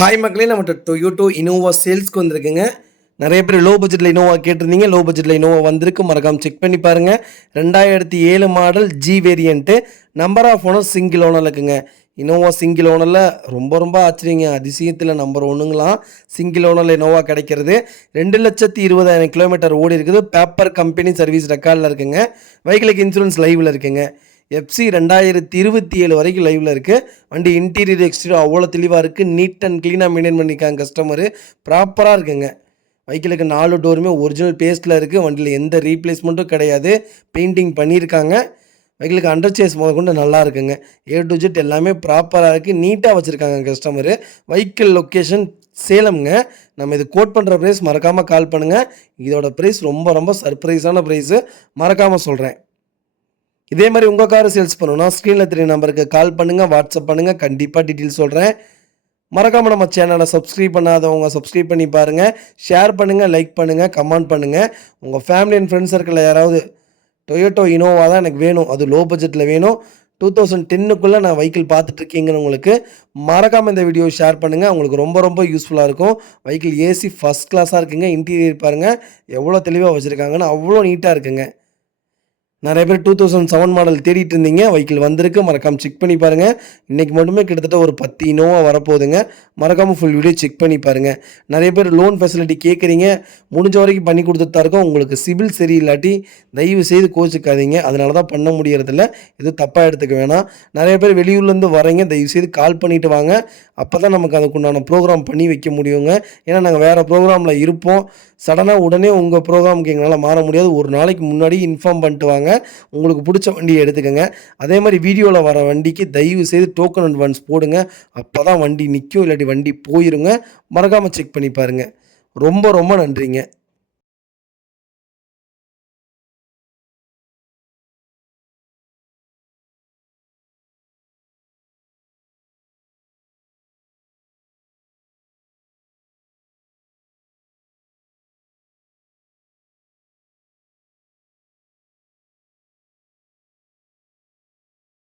Hi மக்களே, நம்ம Toyota Innova சேல்ஸ்க்கு வந்திருக்குங்க. நிறைய பேர் லோ பட்ஜெட்டில் இனோவா கேட்டிருந்தீங்க. லோ பட்ஜெட்டில் இனோவா வந்திருக்கு, மறக்காமல் செக் பண்ணி பாருங்கள். 2007 model G variant, number of owner single ஓனரில் இருக்குங்க. இனோவா சிங்கிள் ஓனரில் ரொம்ப ஆச்சரியங்க, அதிசயத்தில் நம்பர் ஒன்றுங்களாம் சிங்கிள் ஓனரில் இனோவா கிடைக்கிறது. 2,20,000 கிலோமீட்டர் ஓடி இருக்குது. பேப்பர் கம்பெனி சர்வீஸ் ரெக்கார்டில் இருக்குங்க. வெஹிக்கிளுக்கு இன்சூரன்ஸ் லைவில் இருக்குங்க. எஃப்சி 2027 வரைக்கும் லைவில் இருக்குது. வண்டி இன்டீரியர் எக்ஸ்டீரியர் அவ்வளோ தெளிவாக இருக்குது. நீட் அண்ட் க்ளீனாக மெயின்டைன் பண்ணியிருக்காங்க கஸ்டமரு. ப்ராப்பராக இருக்குங்க. வெஹிக்கிளுக்கு 4 டோருமே ஒரிஜினல் பேஸ்ட்டில் இருக்குது. வண்டியில் எந்த ரீப்ளேஸ்மெண்ட்டும் கிடையாது. பெயிண்டிங் பண்ணியிருக்காங்க. வெஹிக்கிளுக்கு அண்டர் சேஸ் கொண்டு நல்லா இருக்குங்க. ஏ டு ஜெட் எல்லாமே ப்ராப்பராக இருக்குது. நீட்டாக வச்சுருக்காங்க கஸ்டமரு. Vehicle location சேலம்ங்க. நம்ம இது கோட் பண்ணுற ப்ரைஸ் மறக்காமல் கால் பண்ணுங்கள். இதோட ப்ரைஸ் ரொம்ப சர்ப்ரைஸான ப்ரைஸு, மறக்காமல் சொல்கிறேன். இதே மாதிரி உங்கள் காரை சேல்ஸ் பண்ணணும்னா ஸ்க்ரீனில் தெரிய நம்பருக்கு கால் பண்ணுங்கள், வாட்ஸ்அப் பண்ணுங்கள். கண்டிப்பாக டீட்டெயில்ஸ் சொல்கிறேன். மறக்காமல் நம்ம சேனலை சப்ஸ்கிரைப் பண்ணாதவங்க சப்ஸ்கிரைப் பண்ணி பாருங்கள். ஷேர் பண்ணுங்கள், லைக் பண்ணுங்கள், கமெண்ட் பண்ணுங்கள். உங்கள் ஃபேமிலி அண்ட் ஃப்ரெண்ட்ஸ் சர்க்கிளில் யாராவது டொயோட்டோ இனோவா தான் எனக்கு வேணும், அது லோ பட்ஜெட்டில் வேணும், 2010க்குள்ளே நான் வெஹிக்கிள் பார்த்துட்ருக்கீங்கன்னு உங்களுக்கு மறக்காமல் இந்த வீடியோ ஷேர் பண்ணுங்கள். உங்களுக்கு ரொம்ப யூஸ்ஃபுல்லாக இருக்கும். வெஹிக்கிள் ஏசி ஃபஸ்ட் கிளாஸாக இருக்குங்க. இன்டீரியர் பாருங்கள் எவ்வளோ தெளிவாக வச்சுருக்காங்கன்னு, அவ்வளோ நீட்டாக இருக்குங்க. நிறைய பேர் 2007 மாடல் தேடிட்டு இருந்தீங்க. வெஹிக்கிள் வந்திருக்கு, மறக்காமல் செக் பண்ணி பாருங்கள். இன்றைக்கி மட்டுமே கிட்டத்தட்ட ஒரு 10 இனோவா வரப்போகுதுங்க. மறக்காமல் ஃபுல் வீடியோ செக் பண்ணி பாருங்கள். நிறைய பேர் லோன் ஃபெசிலிட்டி கேட்குறீங்க, முடிஞ்ச வரைக்கும் பண்ணி கொடுத்துட்டு தான் இருக்கோம். உங்களுக்கு சிபில் சரியில்லாட்டி தயவு செய்து கோச்சிக்காதீங்க. அதனால தான் பண்ண முடியறதில்ல, இது தப்பாக எடுத்துக்க வேணாம். நிறைய பேர் வெளியூர்லேருந்து வரீங்க, தயவு செய்து கால் பண்ணிவிட்டு வாங்க. அப்போ தான் நமக்கு அதுக்குண்டான ப்ரோக்ராம் பண்ணி வைக்க முடியுங்க. ஏன்னா நாங்கள் வேறு ப்ரோக்ராமில் இருப்போம். சடனாக உடனே உங்கள் ப்ரோக்ராமுக்கு எங்களால் மாற முடியாது. ஒரு நாளைக்கு முன்னாடி இன்ஃபார்ம் பண்ணிட்டு வாங்க. உங்களுக்கு பிடிச்ச வண்டியை எடுத்துக்கோங்க. அதே மாதிரி வீடியோவில் வர வண்டிக்கு தயவு செய்து டோக்கன் அட்வான்ஸ் போடுங்க. அப்போ தான் வண்டி நிற்கும், இல்லாட்டி வண்டி போயிருங்க. மறக்காமல் செக் பண்ணி பாருங்கள். ரொம்ப நன்றிங்க.